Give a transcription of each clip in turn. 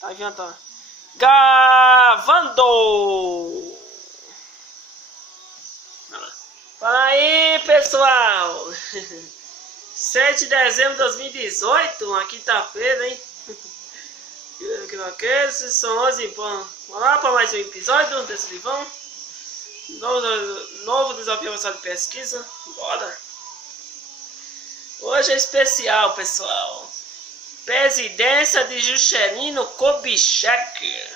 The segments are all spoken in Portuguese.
Tá jantando. Gravando! Fala aí, pessoal! 7 de dezembro de 2018, uma quinta-feira, hein? Esses são 11 bom. Vamos lá para mais um episódio desse livão. Novo desafio avançado de pesquisa. Bora! Hoje é especial, pessoal. Presidência de Juscelino Kubitschek,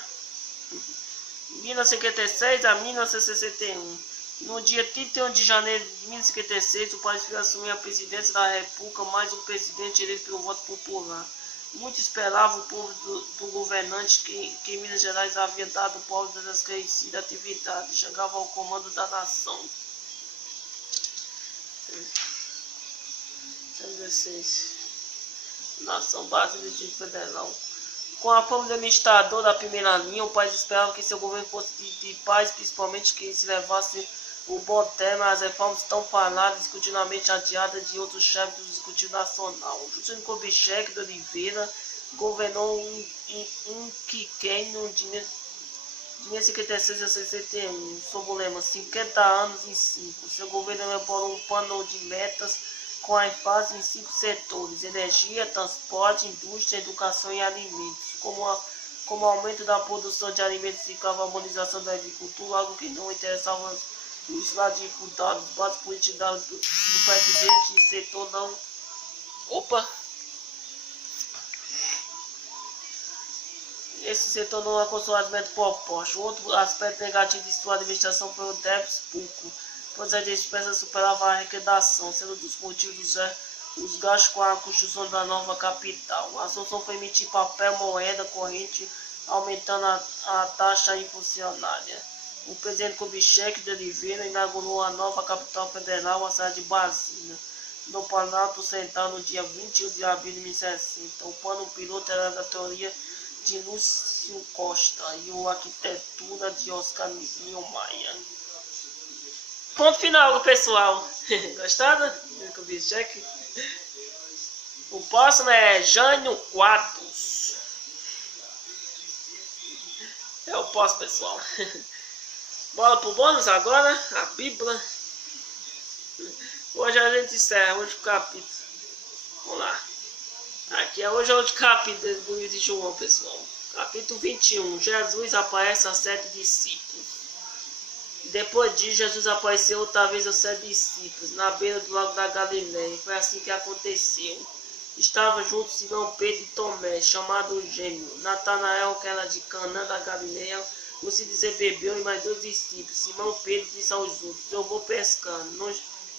1956 a 1961. No dia 31 de janeiro de 1956, o país assumiu a presidência da República, mais um presidente eleito pelo voto popular. Muitos esperavam o povo do governante que em Minas Gerais havia dado o povo da descrescida atividade, chegava ao comando da nação. 16. Nação base do Distrito Federal. Com a fama de administrador da primeira linha, o país esperava que seu governo fosse de paz, principalmente que se levasse o bom termo às reformas tão faladas, discutidamente adiadas de outros chefes do Executivo Nacional. Juscelino Kubitschek de Oliveira governou um quinquênio de 1956 a 61, sob o lema 50 anos em 5. Seu governo elaborou um plano de metas com a ênfase em 5 setores: energia, transporte, indústria, educação e alimentos, como aumento da produção de alimentos e a harmonização da agricultura, algo que não interessava os latifundiários, base política do presidente e setor não. Esse setor não alcançou as metas propostas. Outro aspecto negativo de sua administração foi o déficit público, pois a despesa superava a arrecadação, sendo um dos motivos os gastos com a construção da nova capital. A solução foi emitir papel moeda corrente, aumentando a taxa inflacionária. O presidente Kubitschek de Oliveira inaugurou a nova capital federal, a cidade de Brasília, no Planalto Central, no dia 21 de abril de 1960. O plano piloto era da teoria de Lúcio Costa e a arquitetura de Oscar Niemeyer. Ponto final, pessoal. Gostaram do Kubitschek? O próximo é Jânio Quadros. É o próximo, pessoal. Bora pro bônus agora, a Bíblia. Hoje a gente encerra o último capítulo. Vamos lá. Aqui hoje é o último capítulo do livro de João, pessoal. Capítulo 21. Jesus aparece a 7 discípulos. Depois disso, Jesus apareceu outra vez aos 7 discípulos, na beira do lago da Galileia. Foi assim que aconteceu. Estava junto Simão Pedro e Tomé, chamado Gêmeo, Natanael, que era de Canaã da Galileia, o se dizer Bebeu, e mais 2 discípulos. Simão Pedro disse aos outros: eu vou pescar,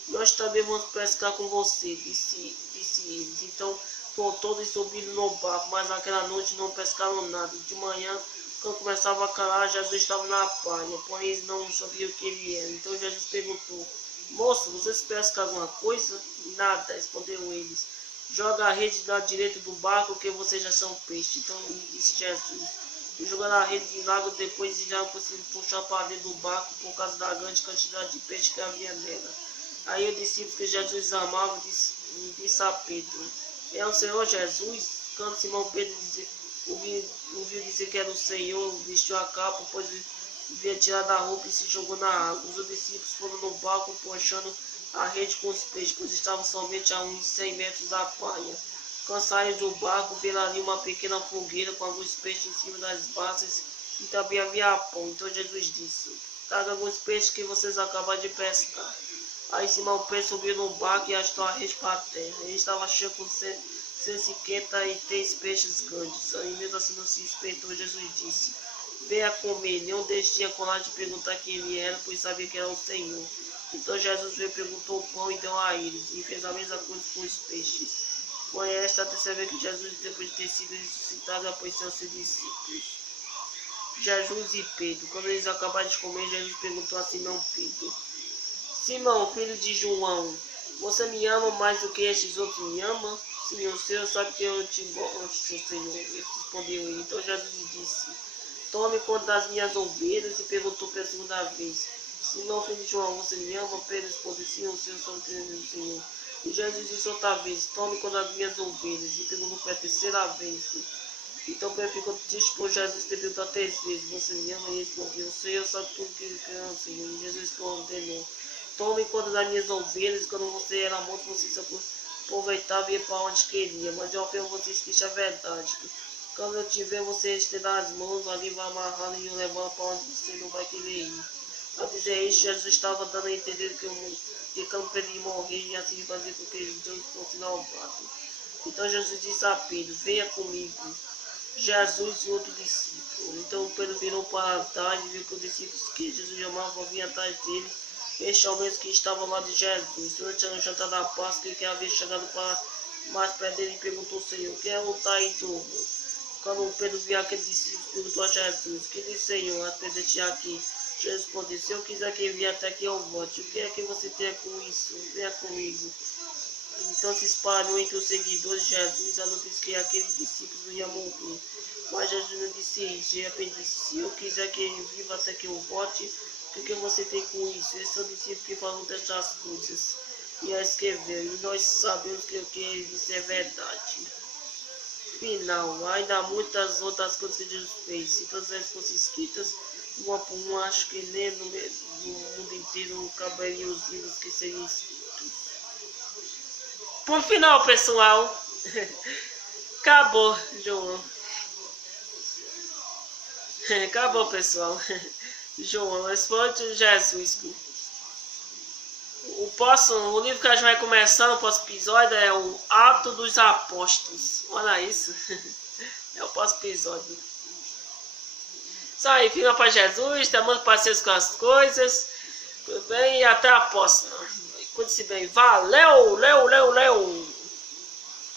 nós também vamos pescar com você, disse eles. Então foram todos subindo no barco, mas naquela noite não pescaram nada. De manhã, quando começava a calar, Jesus estava na palha, porém eles não sabiam o que ele era. Então Jesus perguntou: moço, vocês pescam alguma coisa? Nada, responderam eles. Joga a rede da direita do barco, que vocês já são peixe. Então disse Jesus: e jogando a rede de lago, depois já não conseguiram puxar para dentro do barco por causa da grande quantidade de peixe que havia nela. Aí o discípulo que Jesus amava disse a Pedro: é o Senhor Jesus? Quando Simão Pedro ouviu dizer que era o Senhor, vestiu a capa, pois havia tirado a roupa e se jogou na água. Os outros discípulos foram no barco puxando a rede com os peixes, pois estavam somente a uns 100 metros da praia. Quando saíram do barco, viram ali uma pequena fogueira com alguns peixes em cima das bases e também havia pão. Então Jesus disse: traga alguns peixes que vocês acabaram de pescar. Aí Simão Pedro subiu no barco e arrastou a rede para a terra. Ele estava cheio com 153 peixes grandes. Aí mesmo assim não se respeitou. Jesus disse: venha comer. Nenhum deles tinha coragem de perguntar quem ele era, pois sabia que era o Senhor. Então Jesus veio, perguntou o pão e deu a eles, e fez a mesma coisa com os peixes. Foi esta a terceira vez que Jesus, depois de ter sido ressuscitado, apareceu aos seus discípulos. Jesus e Pedro. Quando eles acabaram de comer, Jesus perguntou a Simão Pedro: Simão, filho de João, você me ama mais do que estes outros me amam? Sim, o Senhor sabe que eu te gosto, Senhor. Respondeu ele. Então Jesus disse: tome conta das minhas ovelhas. E perguntou pela segunda vez: Simão, filho de João, você me ama? Pedro respondeu: sim, o Senhor sabe que eu te Senhor. E Jesus disse outra vez: tome conta das minhas ovelhas. E perguntou pela terceira vez: Então Pedro ficou triste por Jesus ter perguntado 3 vezes: você me ama? E respondeu: o Senhor sabe tudo que ele quer, Senhor. E Jesus condenou: tome conta das minhas ovelhas. Quando você era morto, você se aproveitava e ia para onde queria. Mas eu afirmo a vocês que isso é verdade. Quando eu tiver, você estender as mãos, alguém vai amarrá-lo e o levando para onde você não vai querer ir. Ao dizer isso, Jesus estava dando a entender que eu ficando para ele morrer e assim fazer com que os dois fossem malvados. Então Jesus disse a Pedro: venha comigo. Jesus e outro discípulo. Então Pedro virou para trás e viu que os discípulos que Jesus amava vinham atrás dele, especialmente que estavam lá de Jesus. Durante o jantar da Páscoa, que havia chegado para mais perto dele, perguntou ao Senhor: quem é o traidor? Quando Pedro viu aquele discípulo, perguntou a Jesus: que disse, Senhor, atende-te aqui? Jesus respondeu: se eu quiser que venha até que eu volte, o que é que você tem com isso? Venha comigo. Então se espalhou entre os seguidores de Jesus a notícia que aquele discípulo ia morrer. Mas Jesus não disse isso. De repente disse: se eu quiser que ele viva até que eu volte, o que você tem com isso? Esse é o discípulo que falou destas coisas. E a escreveu. E nós sabemos que o que ele disse é verdade. Final. Ainda há muitas outras coisas que Jesus fez. Se todas elas fossem escritas, uma por uma, acho que nem no mundo inteiro caberiam os livros que seriam escritos. Por final, pessoal. Acabou, João. Acabou, pessoal. João, esse foi de Jesus. O livro que a gente vai começar no próximo episódio é o Atos dos Apóstolos. Olha isso. É o próximo episódio. Isso aí, fica para Jesus. Tá muito parceiro com as coisas. Tudo bem? E até a próxima. Cuide-se bem. Valeu, leu.